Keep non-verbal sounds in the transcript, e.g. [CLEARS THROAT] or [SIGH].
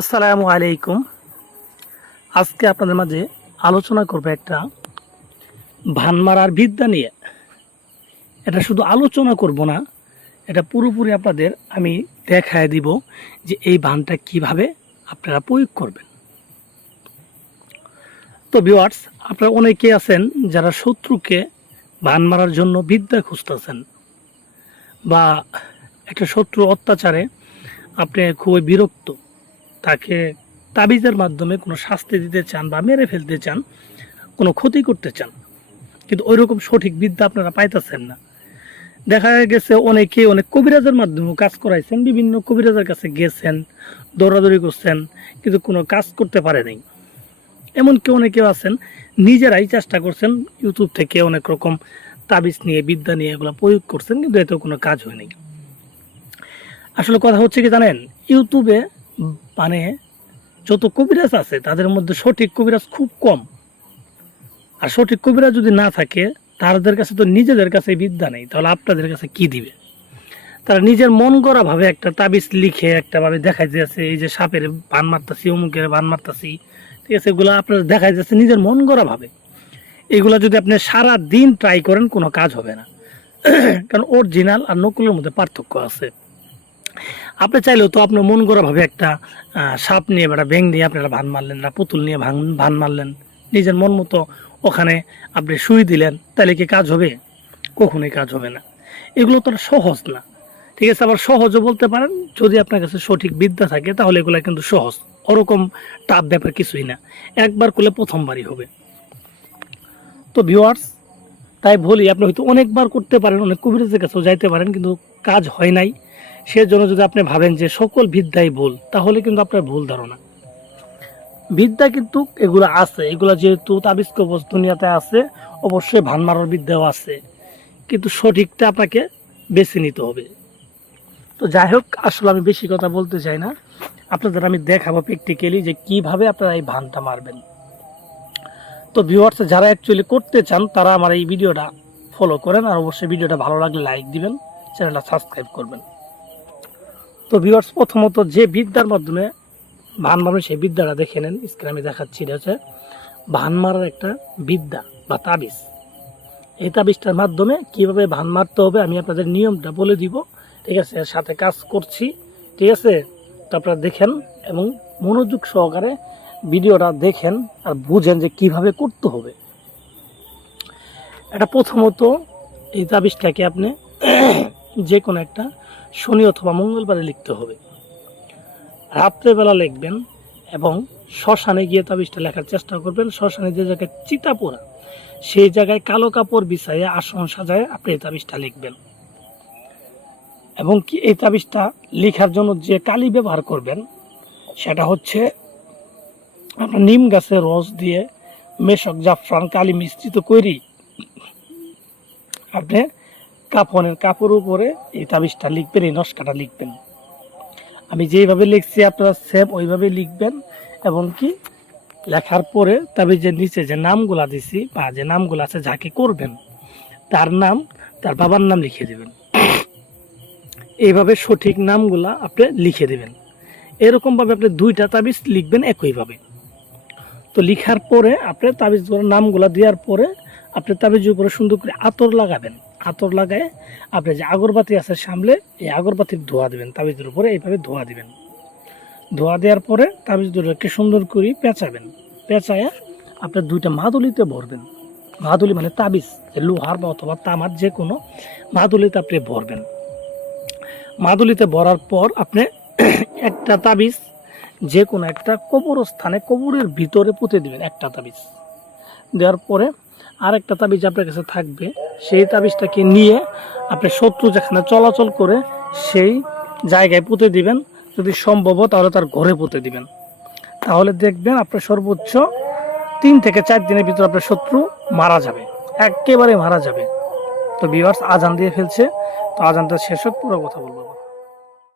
আসসালামু আলাইকুম। আজকে আপনাদের মাঝে আলোচনা করব একটা ভান মারার বিদ্যা নিয়ে। এটা শুধু আলোচনা করব না, এটা পুরোপুরি আপনাদের আমি দেখায় দিব যে এই ভানটা কীভাবে আপনারা প্রয়োগ করবেন। তো ভিওয়ার্স আপনারা অনেকে আছেন যারা শত্রুকে ভান মারার জন্য বিদ্যা খুঁজতেছেন বা একটা শত্রু অত্যাচারে আপনি খুবই বিরক্ত। তাকে তাবিজের মাধ্যমে কোনো শাস্তি দিতে চান বা মেরে ফেলতে চান, কোনো ক্ষতি করতে চান, কিন্তু ওই রকম সঠিক বিদ্যা আপনারা পাইতেছেন না। দেখা গেছে অনেকে অনেক কবিরাজের মাধ্যমেও কাজ করাইছেন, বিভিন্ন কবিরাজের কাছে গেছেন, দৌড়াদৌড়ি করছেন, কিন্তু কোনো কাজ করতে পারে নাই। এমনকি অনেকেও আছেন, নিজেরাই চেষ্টা করছেন ইউটিউব থেকে অনেক রকম তাবিজ নিয়ে, বিদ্যা নিয়ে এগুলো প্রয়োগ করছেন, কিন্তু এতেও কোনো কাজ হয়নি আসলে কথা হচ্ছে কি জানেন ইউটিউবে মানে যত কবিরাজ আছে, তাদের মধ্যে সঠিক কবিরাজ খুব কম। আর সঠিক কবিরাজ যদি না থাকে, তাদের কাছে তো নিজেদের কাছে বিদ্যা নেই, তাহলে আপনাদের কাছে কি দিবে? তারা নিজের মন গড়া ভাবে একটা তাবিজ লিখে একটা ভাবে দেখাই যাচ্ছে এই যে সাপের বান মারতাছি, অমুকের বান মারতাছি, ঠিক আছে, এগুলো আপনার দেখাই যাচ্ছে নিজের মন গড়া ভাবে। এগুলো যদি আপনি সারা দিন ট্রাই করেন, কোনো কাজ হবে না। [CLEARS THROAT] কারণ অরিজিনাল আর নকলের মধ্যে পার্থক্য আছে। আপনি চাইলেও তো আপনার মন ভাবে একটা সাপ নিয়ে বা ব্যাং নিয়ে আপনারা ভান মারলেন না, পুতুল নিয়ে ভান ভান মারলেন। নিজের মন মতো ওখানে আপনি শুই দিলেন, তাহলে কি কাজ হবে? কখনোই কাজ হবে না। এগুলো তো সহজ না। ঠিক আছে, আবার সহজও বলতে পারেন, যদি আপনার কাছে সঠিক বিদ্যা থাকে, তাহলে এগুলো কিন্তু সহজ। ওরকম টাফ ব্যাপার কিছুই না। একবার করলে প্রথমবারই হবে। তো ভিউয়ার্স তাই বলি, আপনি হয়তো অনেকবার করতে পারেন, অনেক কবিরাজের কাছেও যাইতে পারেন, কিন্তু কাজ হয় নাই। সেজন্য যদি আপনি ভাবেন যে সকল বিদ্যাই ভুল, তাহলে কিন্তু আপনার ভুল ধারণা। বিদ্যা কিন্তু এগুলো আছে, এগুলো যেহেতু তাবিজ কবচ দুনিয়াতে আছে, অবশ্যই ভান মারার বিদ্যাও আছে। কিন্তু সঠিকটা আপনাকে বেছে নিতে হবে। তো যাই হোক, আসলে আমি বেশি কথা বলতে চাই না। আপনাদের আমি দেখাবো প্র্যাকটিক্যালি যে কীভাবে আপনারা এই ভানটা মারবেন। তো ভিউয়ার্স যারা অ্যাকচুয়ালি করতে চান, তারা আমার এই ভিডিওটা ফলো করেন, আর অবশ্যই ভিডিওটা ভালো লাগলে লাইক দিবেন, চ্যানেলটা সাবস্ক্রাইব করবেন। তো ভিউয়ার্স প্রথমত যে বিদ্যার মাধ্যমে ভান মারবেন সেই বিদ্যাটা দেখে নেন স্ক্রিনে আমি দেখাচ্ছি, এটা হচ্ছে ভান মারার একটা বিদ্যা বা তাবিজ। এই তাবিজটার মাধ্যমে কীভাবে ভান মারতে হবে, আমি আপনাদের নিয়মটা বলে দিব। ঠিক আছে, এর সাথে কাজ করছি। ঠিক আছে, তো আপনারা দেখেন এবং মনোযোগ সহকারে ভিডিওটা দেখেন আর বুঝেন যে কীভাবে করতে হবে। এটা প্রথমত এই তাবিজটাকে আপনি [CLEARS THROAT] যে কোনো একটা শনি অথবা মঙ্গলবারে লিখতে হবে। রাত্রেবেলা লিখবেন এবং শ্মশানে গিয়ে তাবিজটা লেখার চেষ্টা করবেন। শ্মশানে যে জায়গায় চিতা পোড়া সেই জায়গায় কালো কাপড় বিছাইয়ে আসন সাজায় আপনি এই তাবিজটা লিখবেন। এবং কি এই তাবিজটা লেখার জন্য যে কালি ব্যবহার করবেন, সেটা হচ্ছে আপনার নিম গাছের রস দিয়ে মেশক জাফরান কালি মিশ্রিত করি আপনি কাফনের কাপড় উপরে এই তাবিজটা লিখবেন, এই নস্কাটা লিখবেন। আমি যেইভাবে লিখছি, আপনারা সেম ওইভাবে লিখবেন, এবং কি লেখার পরে তাবিজের নিচে যে নামগুলা দিছি বা যে নামগুলো আছে, যাকে করবেন, তার নাম, তার বাবার নাম লিখে দেবেন। এইভাবে সঠিক নামগুলা আপনি লিখে দেবেন। এরকমভাবে আপনি দুইটা তাবিজ লিখবেন একইভাবে। তো লিখার পরে আপনি তাবিজ নামগুলা দেওয়ার পরে আপনি তাবিজের উপরে সুন্দর করে আতর লাগাবেন। আতর লাগায় আপনি যে আগরবাতি আছে সামলে এই আগরবাতির ধোয়া দেবেন, তাবিজের উপরে এইভাবে ধোয়া দিবেন। ধোয়া দেওয়ার পরে তাবিজ দুটোকে সুন্দর করে পেঁচাবেন। পেঁচায় আপনি দুইটা মাদুলিতে ভরবেন। মাদুলি মানে তাবিজ লোহার বা অথবা তামার যে কোনো মাদুলিতে আপনি ভরবেন। মাদুলিতে ভরার পর আপনি [CLEARS THROAT] একটা তাবিজ, যে কোনো একটা কবরস্থানে কবরের ভিতরে পুঁতে দিবেন, একটা তাবিজ। দেওয়ার পরে আর একটা তাবিজ আপনার কাছে থাকবে। সেই তাবিজটাকে নিয়ে আপনি শত্রু যেখানে চলাচল করে সেই জায়গায় পুঁতে দিবেন। যদি সম্ভব তাহলে তার ঘরে পুঁতে দিবেন। তাহলে দেখবেন আপনার সর্বোচ্চ তিন থেকে চার দিনের ভিতরে আপনার শত্রু মারা যাবে। একেবারে মারা যাবে। তো বিভার্স আজান দিয়ে ফেলছে। তো আজানটা শেষ হোক, পুরো কথা বলব।